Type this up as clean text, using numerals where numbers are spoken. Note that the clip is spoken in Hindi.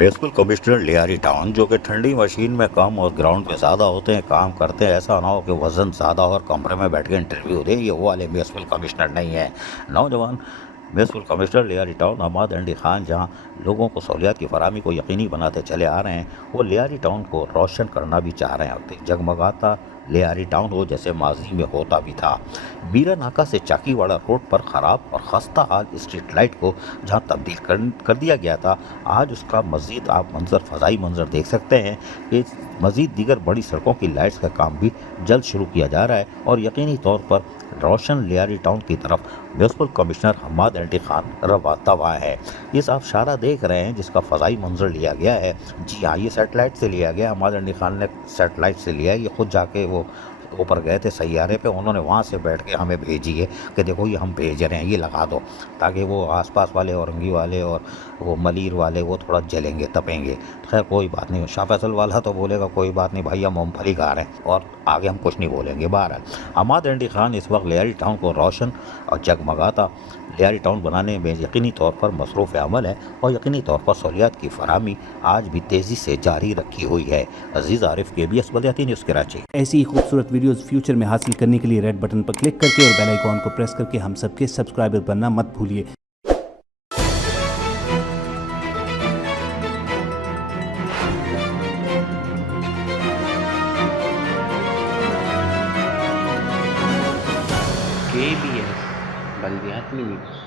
म्युनिसिपल कमिश्नर लियारी टाउन जो कि ठंडी मशीन में कम और ग्राउंड पे ज़्यादा होते हैं, काम करते हैं, ऐसा ना हो कि वज़न ज़्यादा और कमरे में बैठ के इंटरव्यू दें, ये वो वाले म्युनिसिपल कमिश्नर नहीं है। नौजवान municipal commissioner Lyari town Ahmed एंडी खान जहां लोगों को सहूलियात की फराहमी को यकीनी बनाते चले आ रहे हैं, वो लियारी टाउन को रोशन करना भी चाह रहे हैं। जगमगाता लियारी टाउन हो जैसे माजी में होता भी था। बीरा नाका से चाकीवाड़ा रोड पर ख़राब और खस्ता हाल स्ट्रीट लाइट को जहां तब्दील कर दिया गया था, आज उसका मज़ीद आप फ़ज़ाई मंजर देख सकते हैं कि मज़ीद दीगर बड़ी सड़कों की लाइट्स का काम भी जल्द शुरू किया जा रहा है और यकीनी तौर पर रोशन लियारी टाउन की तरफ म्युनिसिपल कमिश्नर हम्माद एंडी खान रवाता हुआ है। ये आप इशारा देख रहे हैं जिसका फ़ज़ाई मंजर लिया गया है। जी हाँ, ये सेटेलाइट से लिया गया। हम्माद एंडी खान ने सेटेलाइट से लिया है। ये खुद जाके वो ऊपर गए थे सैयारे पे, उन्होंने वहाँ से बैठ के हमें भेजी है कि देखो ये हम भेज रहे हैं, ये लगा दो, ताकि वो आसपास वाले औरंगी वाले और वो मलीर वाले वो थोड़ा जलेंगे तपेंगे। खैर कोई बात नहीं, शाह फैसल वाला तो बोलेगा कोई बात नहीं भाई, हम मूँगफली खा रहे हैं और आगे हम कुछ नहीं बोलेंगे। बहरहाल हम्माद एंडी खान इस वक्त लियारी टाउन को रोशन और जगमगाता लियारी टाउन बनाने में यकीनी तौर पर मसरूफ़ अमल है और यकीनी तौर पर सहूलियात की फराहमी आज भी तेज़ी से जारी रखी हुई है। अजीज़ आरिफ, KBS बलियाती न्यूज़ कराची। ऐसी ही खूबसूरत वीडियोस फ्यूचर में हासिल करने के लिए रेड बटन पर क्लिक करके और बेल आइकॉन को प्रेस करके हम सबके सब्सक्राइबर बनना मत भूलिए। KBS बलियाती न्यूज़।